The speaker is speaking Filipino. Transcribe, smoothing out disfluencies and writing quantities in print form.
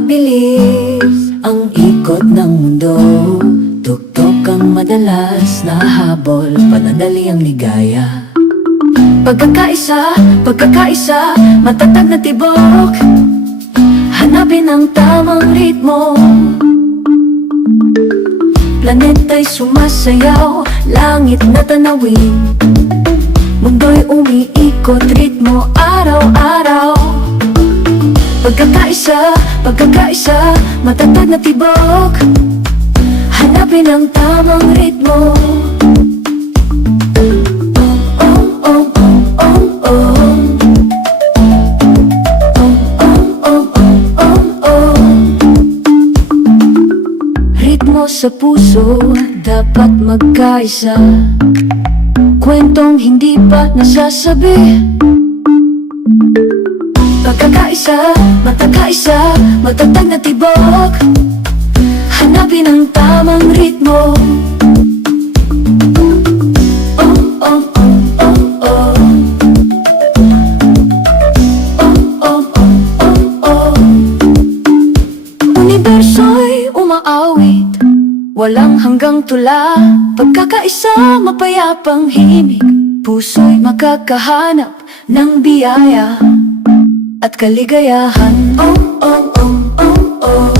Mabilis ang ikot ng mundo, tuktok ang madalas nahabol, panandali ang ligaya. Pagkakaisa, pagkakaisa, matatag na tibok, hanapin ang tamang ritmo. Planeta'y sumasayaw, langit na tanawin, mundo'y umiikot, ritmo araw-araw. Pagkakaisa, pagkakaisa, matatag na tibok, hanapin ang tamang ritmo. Ritmo sa puso, dapat magkaisa, kwentong hindi pa nasasabi. Pagkakaisa, matakaisa, matatag na tibok, hanapin ang tamang ritmo. Universo'y umaawit, walang hanggang tula. Pagkakaisa, mapayapang himig, puso'y makakahanap ng biyaya at kaligayahan. Oh, oh, oh, oh, oh.